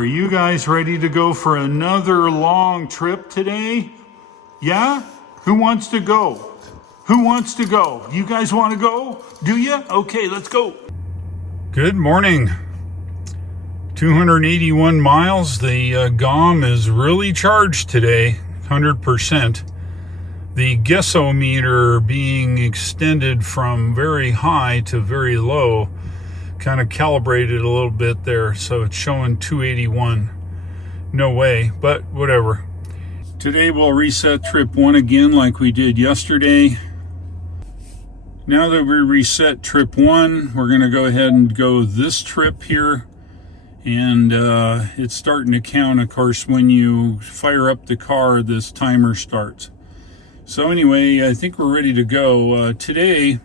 Are you guys ready to go for another long trip today? Yeah? Who wants to go? Who wants to go? You guys want to go? Do you? Okay, let's go. Good morning. 281 miles. The GOM is really charged today, 100%. The guessometer being extended from very high to very low, kind of calibrated a little bit there, so it's showing 281. No way, but whatever. Today we'll reset trip 1 again like we did yesterday. Now that we reset trip 1, we're going to go ahead and go this trip here, and it's starting to count. Of course, when you fire up the car, this timer starts. So anyway, I think we're ready to go. Today,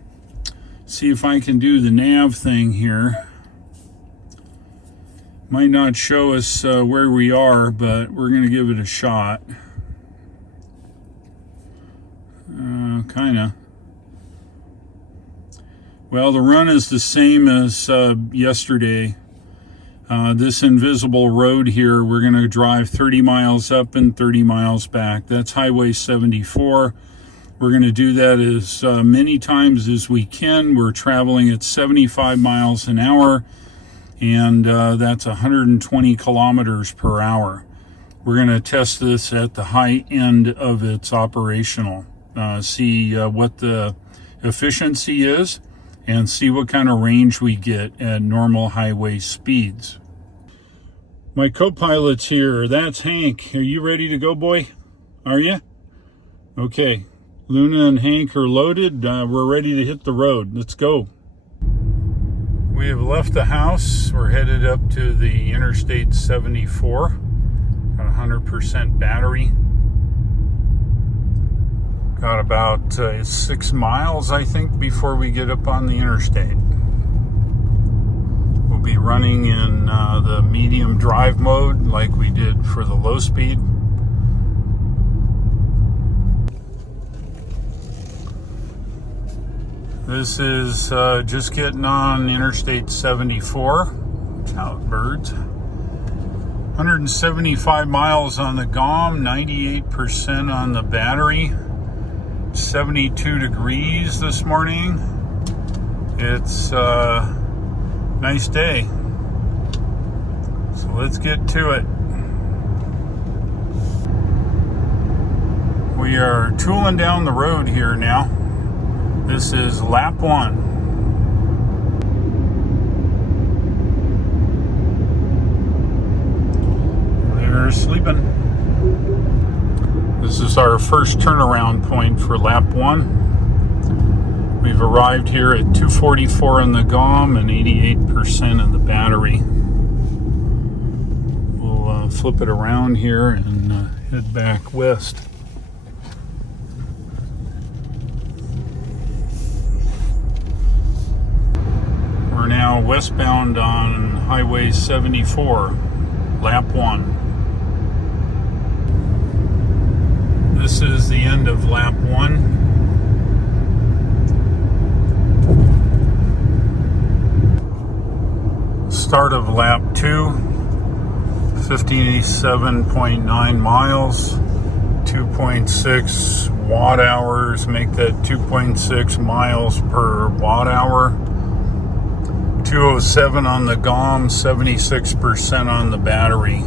see if I can do the nav thing here. Might not show us where we are, but we're going to give it a shot. Kinda. Well, the run is the same as yesterday. This invisible road here, we're going to drive 30 miles up and 30 miles back. That's Highway 74. We're going to do that as many times as we can. We're traveling at 75 miles an hour, and that's 120 kilometers per hour. We're going to test this at the high end of its operational. See what the efficiency is, and see what kind of range we get at normal highway speeds. My co-pilot's here. That's Hank. Are you ready to go, boy? Are you? Okay. Luna and Hank are loaded. We're ready to hit the road. Let's go. We have left the house. We're headed up to the Interstate 74. Got 100% battery. Got about 6 miles, I think, before we get up on the interstate. We'll be running in the medium drive mode like we did for the low speed. This is just getting on Interstate 74. Watch out, birds. 175 miles on the GOM, 98% on the battery. 72 degrees this morning. It's a nice day. So let's get to it. We are tooling down the road here now. This is lap 1. They're sleeping. This is our first turnaround point for lap 1. We've arrived here at 244 in the GOM and 88% in the battery. We'll flip it around here and head back west. We're now westbound on Highway 74, lap 1. This is the end of lap 1. Start of lap 2, 57.9 miles, 2.6 watt hours, make that 2.6 miles per watt hour. 207 on the GOM, 76% on the battery.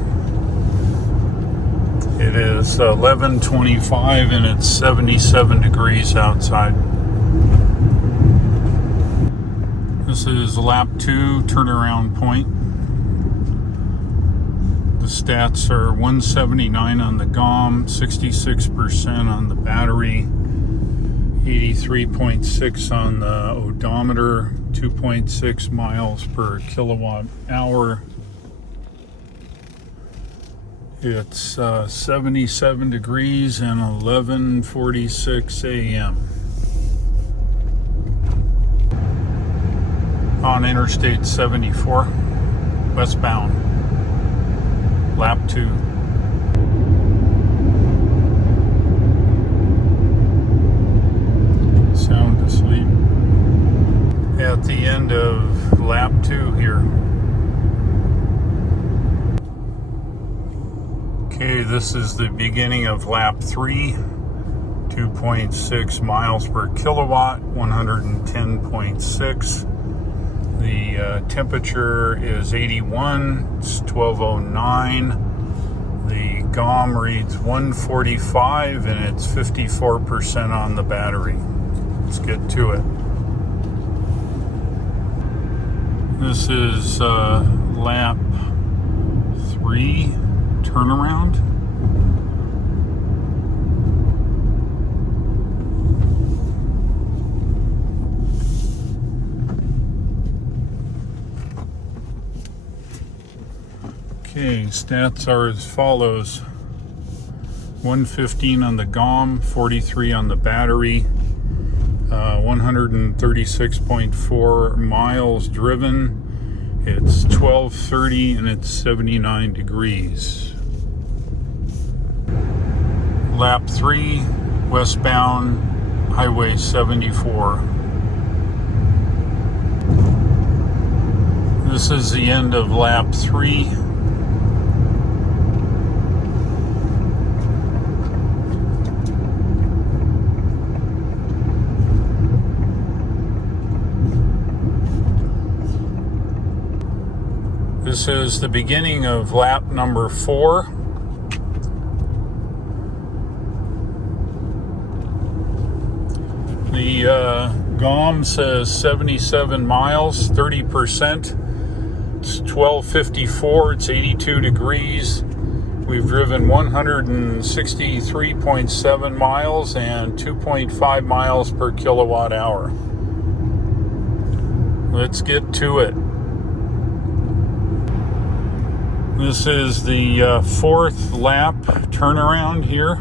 It is 11:25 and it's 77 degrees outside. This is lap 2 turnaround point. The stats are 179 on the GOM, 66% on the battery, 83.6 on the odometer, 2.6 miles per kilowatt hour. It's 77 degrees and 11:46 a.m. on Interstate 74, westbound, lap 2. Sound asleep. At the end of lap 2 here. This is the beginning of lap 3, 2.6 miles per kilowatt, 110.6. The temperature is 81, it's 12:09. The GOM reads 145 and it's 54% on the battery. Let's get to it. This is lap 3 turnaround. Okay, stats are as follows: 115 on the GOM, 43 on the battery, 136.4 miles driven. It's 12:30 and it's 79 degrees. Lap 3, westbound, Highway 74. This is the end of lap 3. This is the beginning of lap number 4. The GOM says 77 miles, 30%. It's 12:54, it's 82 degrees. We've driven 163.7 miles and 2.5 miles per kilowatt hour. Let's get to it. This is the 4th lap turnaround here.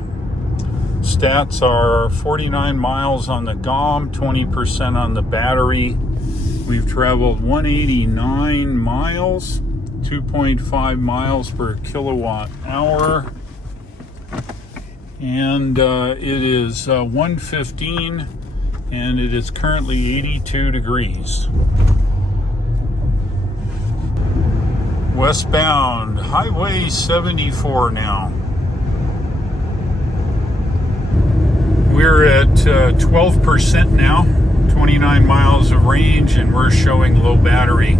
Stats are 49 miles on the GOM, 20% on the battery. We've traveled 189 miles, 2.5 miles per kilowatt hour. And it is 1:15 and it is currently 82 degrees. Westbound, Highway 74 now. We're at 12% now, 29 miles of range, and we're showing low battery.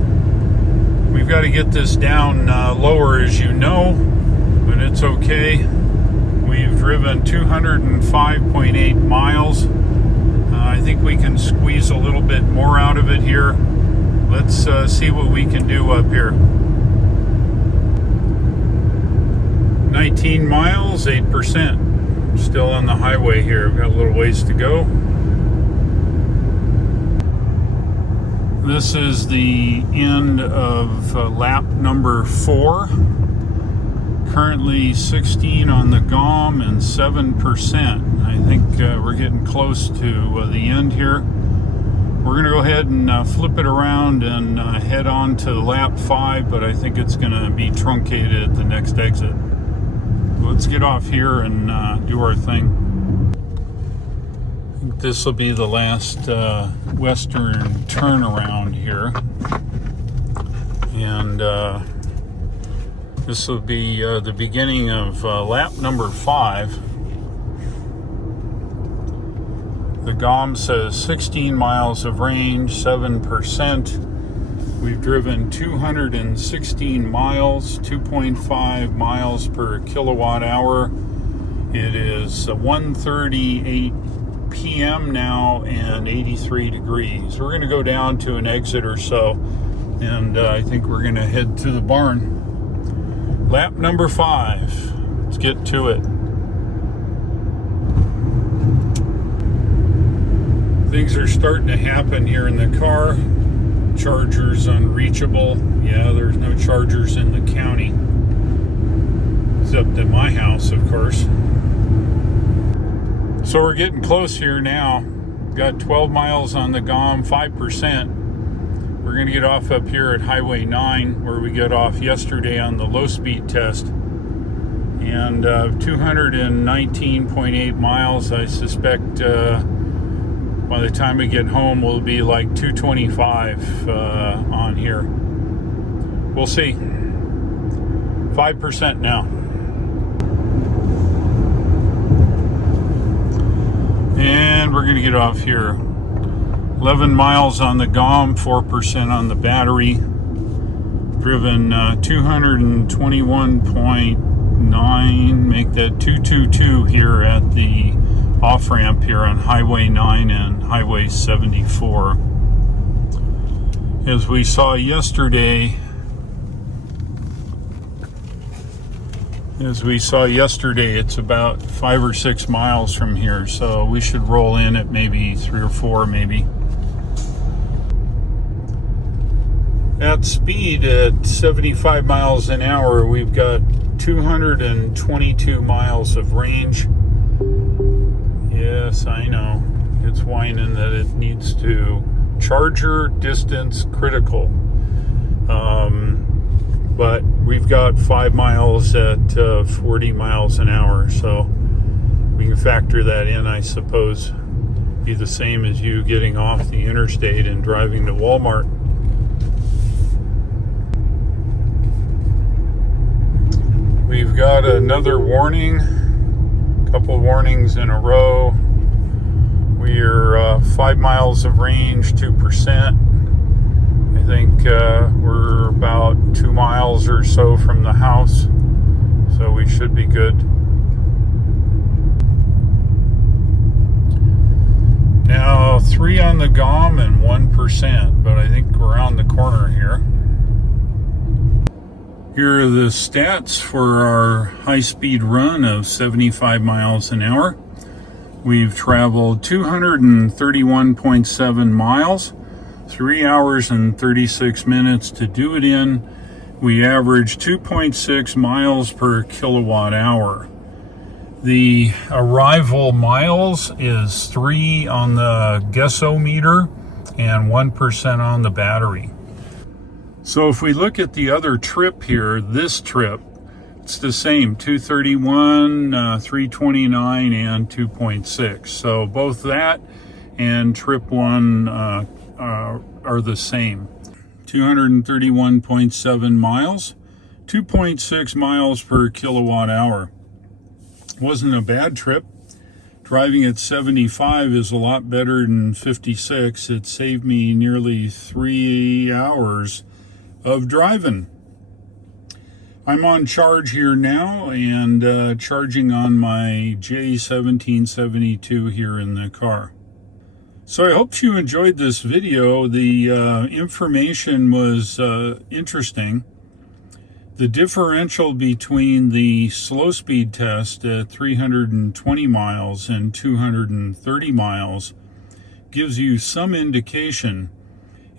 We've got to get this down lower, as you know, but it's okay. We've driven 205.8 miles. I think we can squeeze a little bit more out of it here. Let's see what we can do up here. 19 miles, 8%. Still on the highway here. We've got a little ways to go. This is the end of lap number 4. Currently 16 on the GOM and 7%. I think we're getting close to the end here. We're going to go ahead and flip it around and head on to lap 5, but I think it's going to be truncated at the next exit. Let's get off here and do our thing. I think this will be the last western turnaround here. And this will be the beginning of lap number 5. The GOM says 16 miles of range, 7%. We've driven 216 miles, 2.5 miles per kilowatt hour. It is 1:38 p.m. now and 83 degrees. We're going to go down to an exit or so, and I think we're going to head to the barn. Lap number 5. Let's get to it. Things are starting to happen here in the car. Chargers unreachable. Yeah, there's no chargers in the county, except at my house, of course. So we're getting close here now. Got 12 miles on the GOM, 5%. We're going to get off up here at Highway 9, where we got off yesterday on the low speed test. And 219.8 miles. I suspect by the time we get home, we'll be like 225 on here. We'll see. 5% now. we're going to get off here. 11 miles on the GOM, 4% on the battery. Driven 221.9, make that 222 here at the off-ramp here on Highway 9 and Highway 74. As we saw yesterday, it's about 5 or 6 miles from here, so we should roll in at maybe 3 or 4 maybe. At speed at 75 miles an hour, we've got 222 miles of range. Yes, I know. It's whining that it needs to charger distance critical. But we've got 5 miles at 40 miles an hour, so we can factor that in, I suppose. Be the same as you getting off the interstate and driving to Walmart. We've got another warning, couple warnings in a row. We're 5 miles of range, 2%. I think we're about 2 miles or so from the house, so we should be good. Now 3 on the GOM and 1%, but I think we're around the corner here. Here are the stats for our high-speed run of 75 miles an hour. We've traveled 231.7 miles, 3 hours and 36 minutes to do it in. We average 2.6 miles per kilowatt hour. The arrival miles is 3 on the guessometer and 1% on the battery. So if we look at the other trip here, this trip, it's the same, 231, 329, and 2.6. So both that and trip 1 are the same. 231.7 miles, 2.6 miles per kilowatt hour. Wasn't a bad trip. Driving at 75 is a lot better than 56. It saved me nearly 3 hours of driving. I'm on charge here now and charging on my J1772 here in the car. So I hope you enjoyed this video. The information was interesting. The differential between the slow speed test at 320 miles and 230 miles gives you some indication.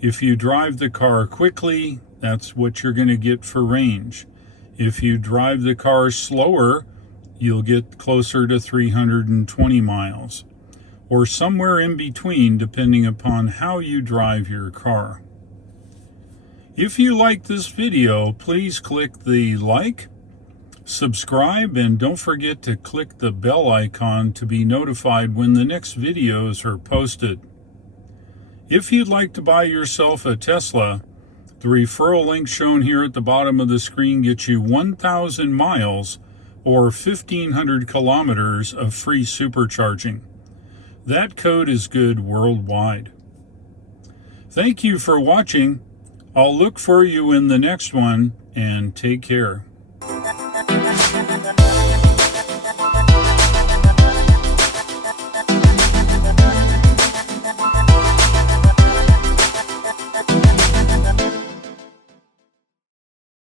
If you drive the car quickly, that's what you're going to get for range. If you drive the car slower, you'll get closer to 320 miles, or somewhere in between, depending upon how you drive your car. If you like this video, please click the like, subscribe, and don't forget to click the bell icon to be notified when the next videos are posted. If you'd like to buy yourself a Tesla, the referral link shown here at the bottom of the screen gets you 1,000 miles or 1,500 kilometers of free supercharging. That code is good worldwide. Thank you for watching. I'll look for you in the next one, and take care.